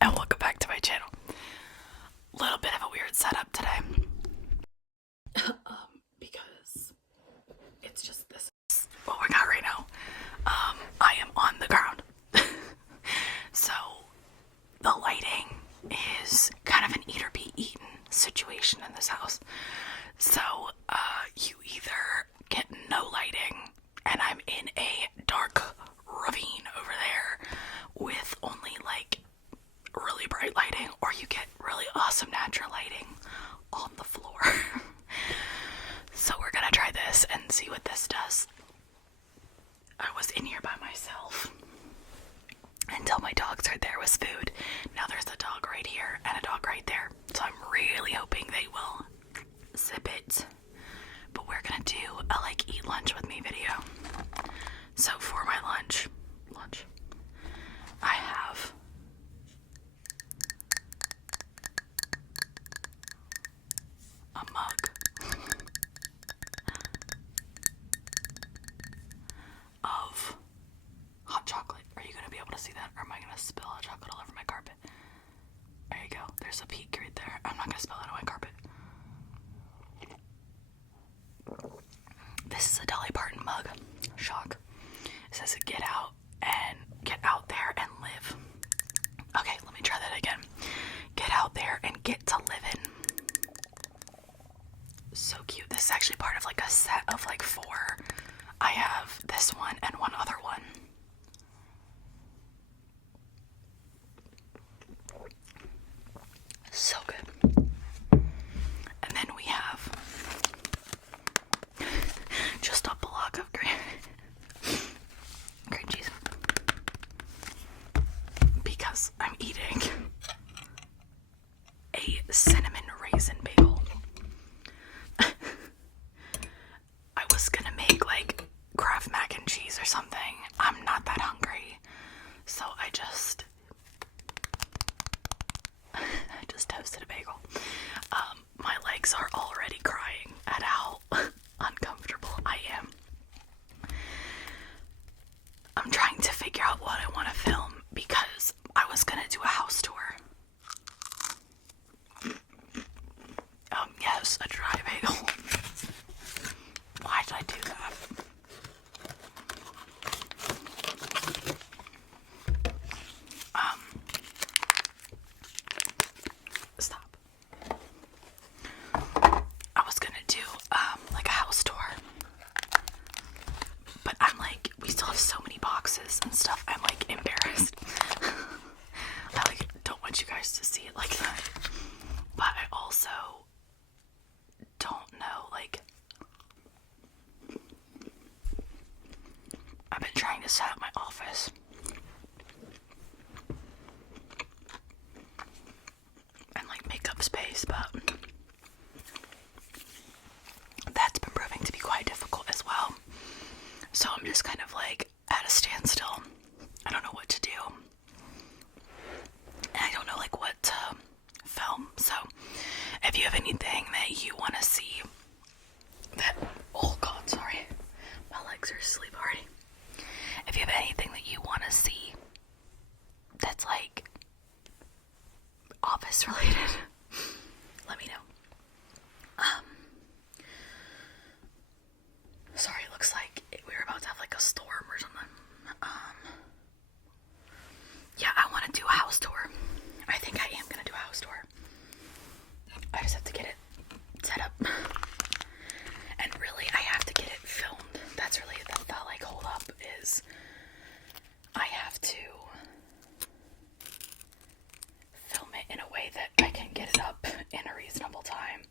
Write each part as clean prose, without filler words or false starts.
and welcome back to my channel. Little bit of a weird setup today. Because it's just this is what we got right now. I am on the ground. So the lighting is kind of an eat or be eaten situation in this house. So you either get no lighting and I'm in a dark ravine over there with only like really bright lighting, or you get really awesome natural lighting on the floor. So we're gonna try this and see what this does. I was in here by myself until my dogs are there with food. Now there's a dog right here and a dog right there, so I'm really hoping they will zip it. But we're gonna do a like eat lunch with me video. So for my lunch, I have a mug of hot chocolate. Are you gonna be able to see that, or am I gonna spill hot chocolate all over my carpet? There you go. There's a peak right there. I'm not gonna spill it on my carpet. This is a Dolly Parton mug. Shock. It says get out there and live. Okay, let me try that again. Get out there and get to living. So cute. This is actually part of like a set of like 4. I have this one and one other one. So good. And then we have just a block of cream cheese. Because I'm eating a cinnamon raisin bagel. I was gonna make like Kraft mac and cheese or something. I'm not that hungry, so I just toasted a bagel. My legs are already crying at how uncomfortable I am. I'm trying to figure out what I want to film because I was gonna do a house tour. Yes, a dry bagel. Why did I do that? Stop. I was gonna do, like a house tour. But I'm like, we still have so many boxes and stuff. I'm like embarrassed. I like don't want you guys to see it like that. But I also don't know, like, I've been trying to set up my office. And like make up space, but that's been proving to be quite difficult as well. So I'm just kind of like at a standstill. I don't know what to do. And I don't know like what to film. So if you have anything that you want to see that, oh god, sorry. My legs are asleep already. If you have anything that you want to see that's like office related, let me know. Sorry, it looks like we're about to have like a storm or something. Yeah, I want to do a house tour. I think I am gonna do a house tour. I just have to get it set up. And really, I have to get it filmed. That's really the like hold up is I have to film it in a way that I can get it up in a reasonable time.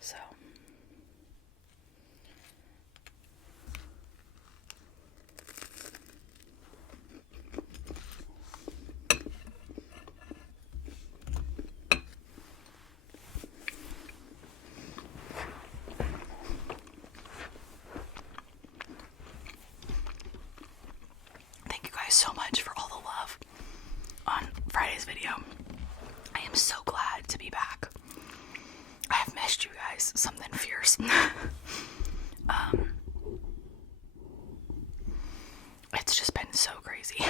So thank you guys so much for all the love on Friday's video. I am so glad to be back. I have missed you guys, something fierce. It's just been so crazy.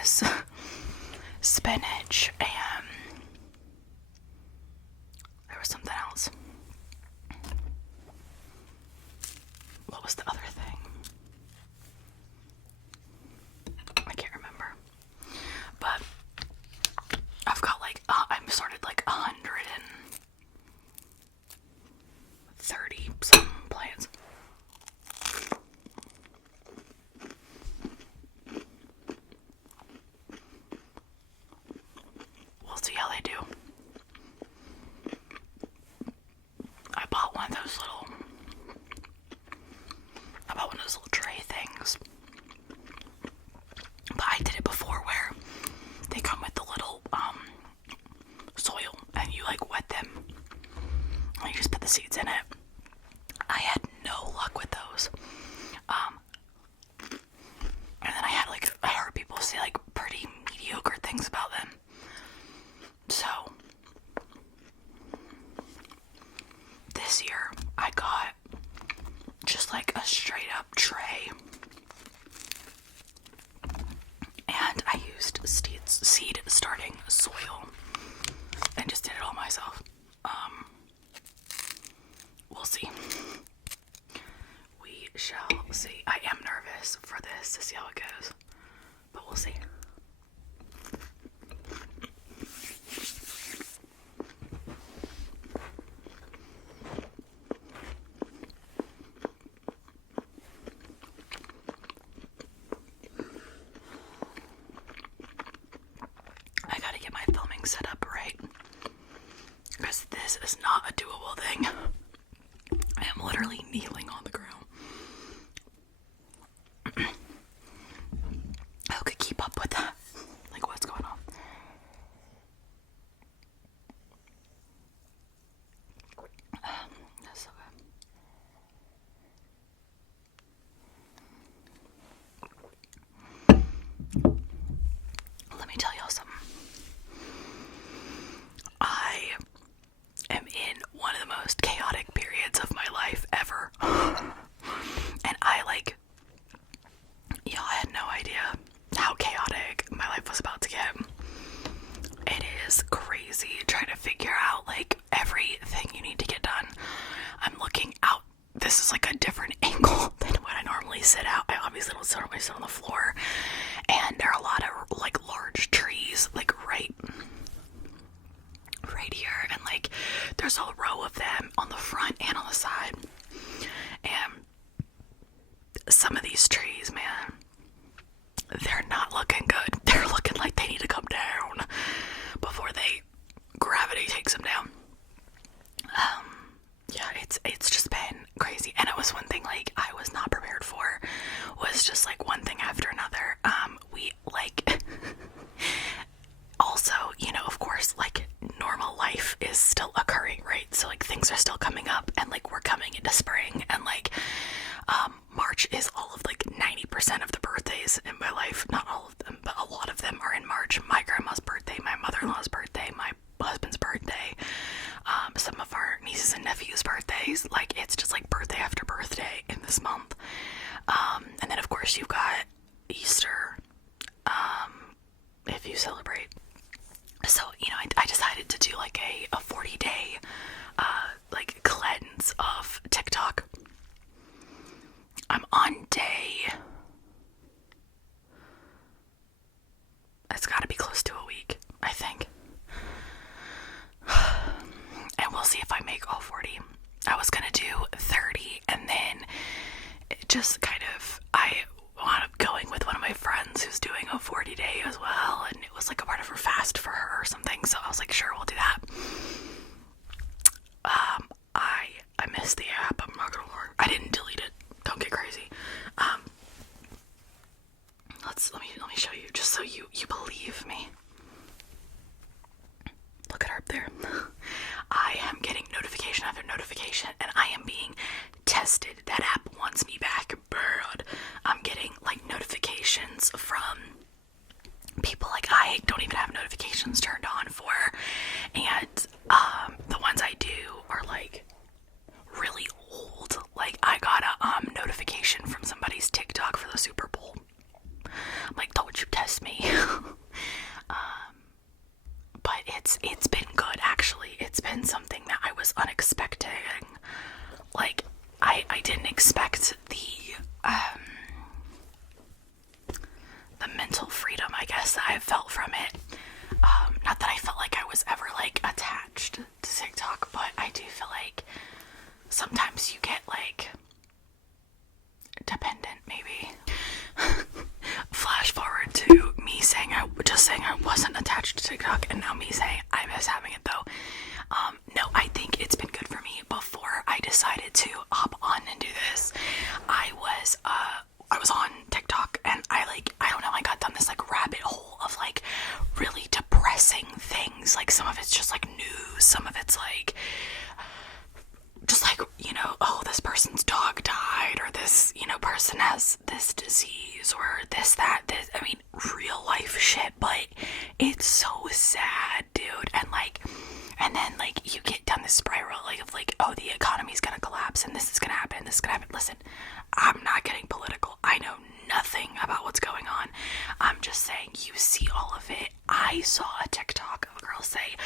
lettuce, spinach, and there was something else. What was the other thing? I can't remember. But I've got like, I'm started like 130 some plants. We'll see how they do. I bought one of those little tray things. But I did it before where they come with the little soil and you like wet them and you just put the seeds in it. I had no luck with those. And then I heard people say like pretty mediocre things about them. So this year I got just like a straight up tray, and I used seed starting soil and just did it all myself. We'll see. We shall see. I am nervous for this to see how it goes, but we'll see. I gotta get my filming set up right, because this is not a doable thing. I am literally kneeling on the ground. Who could keep up with that? Like, what's going on? That's so good. Let me tell y'all something. I am in one of the most chaotic periods of my life ever. And I had no idea how chaotic my life was about to get. It is crazy trying to figure out like everything you need to get done. I'm looking out. This is like a different angle than what I normally sit out. I obviously don't normally sit on the floor. And there are a lot of like large trees like right here, and like there's a row of them on the front and on the side. And some of these trees, man, they're not looking good. They're looking like they need to come down before gravity takes them down. Yeah, it's just been crazy. And it was one thing like I was not prepared for, was just like one thing after another. We like also, you know, of course, like normal life is still occurring, right? So like things are still coming up, and like we're coming into spring, and like March is all of like 90% of the birthdays in my life. Not all of them, but a lot of them are in March. My grandma's birthday, my mother-in-law's birthday, my husband's birthday, some of our nieces and nephews' birthdays. Like it's just like birthday after birthday in this month. And then of course you've got Easter, if you celebrate. So, you know, I decided to do like a 40-day like cleanse of TikTok. I'm on day, it's gotta be close to a week, I think. And we'll see if I make all 40. I was gonna do 30, and then it just kind of, I wound up going with one of my friends who's doing a 40-day as well, and it was like a part of her fast for her or something, so I was like, sure, we'll do that. I missed the app, I'm not gonna lie. I didn't delete it, don't get crazy. Let me show you, just so you believe me. Look at her up there. I am getting notification after notification, and I am being tested. That app wants me back bad. I'm getting like notifications from people like I don't even have notifications turned on for, and the ones I do are like really old. Like I got a notification from somebody's TikTok for the Super Bowl. I'm like, don't you test me. I have felt from it. Not that I felt like I was ever like attached to TikTok, but I do feel like sometimes you get like dependent, maybe. Flash forward to me saying I wasn't attached to TikTok, and now me saying I miss having it though. No, I think it's been good for me. Before I decided to hop on and do this, I was on TikTok, and I don't know, I got down this like rabbit hole of like really depressing things. Like some of it's just like news, some of it's like just like, you know, oh, this person's dog died, or this, you know, person has this disease, or this, that, this. I mean, real life shit, but it's so sad, dude. And then like you get down this spiral like of like, oh, the economy's gonna collapse, and this is gonna happen, this is gonna happen. Listen, I'm not getting political. I know nothing about what's going on. I'm just saying, you see all of it. I saw a TikTok of a girl say,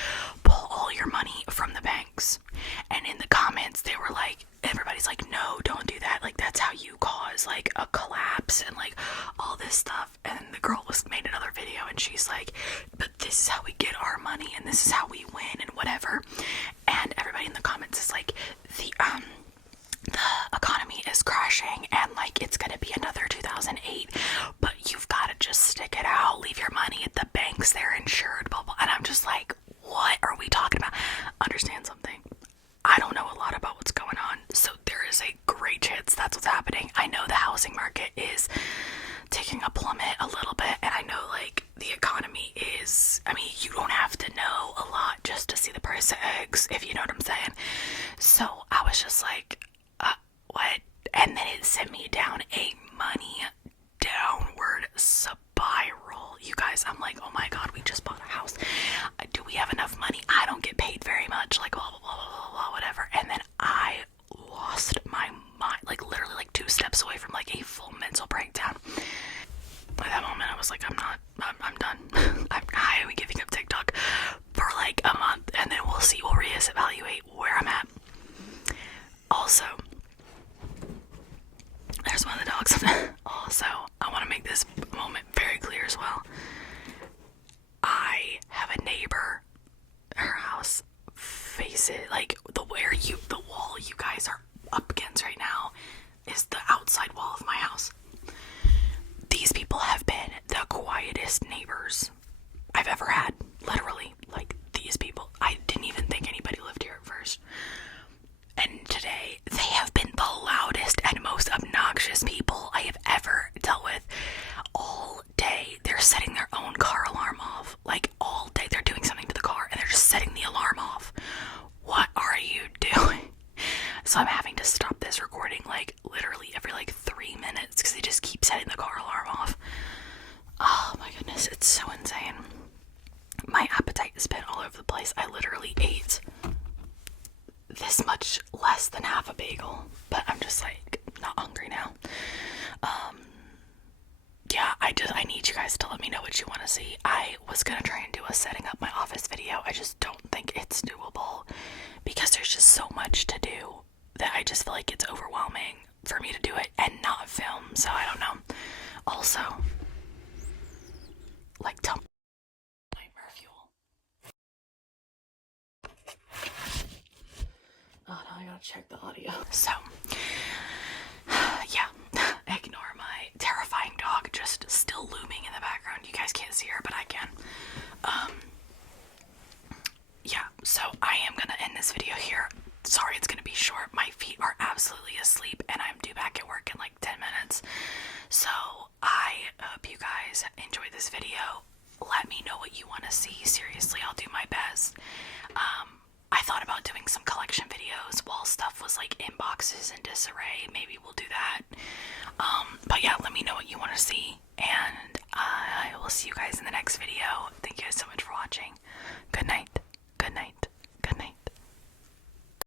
pull all your money from the banks. And in the comments, they were like, everybody's like, no, don't do that. Like, that's how you cause like a collapse and like all this stuff. And then the girl made another video, and she's like, but this is how we get our money, and this is how we win, and whatever. And everybody in the comments is like, the economy is crashing, and like it's gonna be another 2008, but you've got to just stick it out, leave your money at the banks, they're insured, blah blah. And I'm just like, what are we talking about? Understand something, I don't know a lot about what's going on, so there is a great chance that's what's happening. I know the housing market is taking a plummet a little bit, and I know like the economy is, I mean, you don't have to know a lot just to see the price of eggs, if you know what I'm saying. So I was just like, what? And then it sent me down a money downward spiral. You guys, I'm like, oh my god, we just bought a house. Do we have enough money? I don't get paid very much. Like, blah, blah, blah, blah, blah, whatever. And then I lost my mind, like literally like 2 steps away from like a full mental breakdown. At that moment, I was like, I'm done. I am giving up TikTok for like a month, and then we'll see. We'll reevaluate where I'm at. Also, there's one of the dogs. Also, I want to make this moment very clear as well. I have a neighbor. Her house faces like the wall you guys are up against right now is the outside wall of my house. These people have been the quietest neighbors I've ever had. Literally, like these people. I didn't even think anybody lived here at first. And today, they have been the loudest and most obnoxious people I have ever dealt with. All day, they're setting their own car alarm off. Like, all day, they're doing something to the car, and they're just setting the alarm off. What are you doing? So I'm having to stop this recording, like, literally every, like, 3 minutes, because they just keep setting the car alarm off. Oh, my goodness, it's so insane. My appetite has been all over the place. I literally ate this much less than half a bagel, but I'm just like not hungry now. Yeah, I need you guys to let me know what you want to see. I was gonna try and do a setting up my office video. I just don't think it's doable because there's just so much to do that I just feel like it's overwhelming for me to do it and not film. So I don't know. Also, like, nightmare fuel. Oh no, I gotta check the audio. So, yeah, ignore my terrifying dog just still looming in the background. You guys can't see her, but I can. Yeah, so I am gonna end this video here. Sorry, it's gonna be short. My feet are absolutely asleep, and I'm due back at work in like 10 minutes. So, I hope you guys enjoyed this video. Let me know what you want to see. Seriously, I'll do my best. I thought about doing some collection videos while stuff was like in boxes and disarray. Maybe we'll do that. But yeah, let me